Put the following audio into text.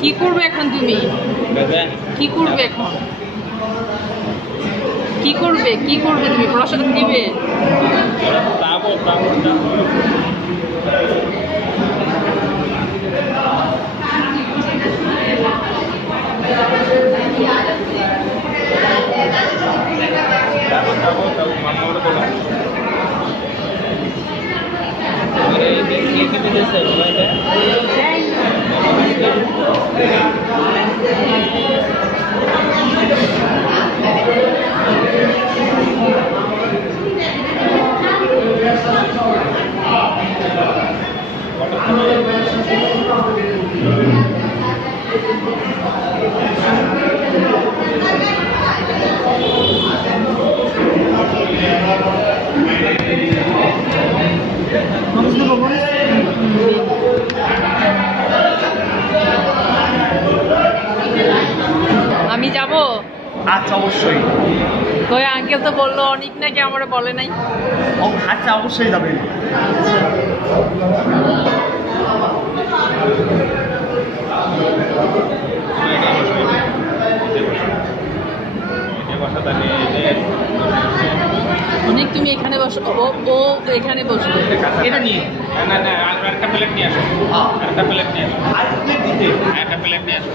কি করবে এখন তুমি? কি করবে এখন? কি করবে তুমি? পড়াশোনা দিবে? আমি যাব? আচ্ছা অবশ্যই। কই আঙ্কেল তো বললো অনেক নাকি, আমারে বলে নাই। আচ্ছা অবশ্যই যাবেন। অনেক তুমি এখানে বসো, ও এখানে বসবে। এটা নিয়ে না না একটা প্লেট নিয়ে আসো, একটা প্লেট নিয়ে আসো, আর প্লেট দিতে একটা প্লেট নিয়ে আসো।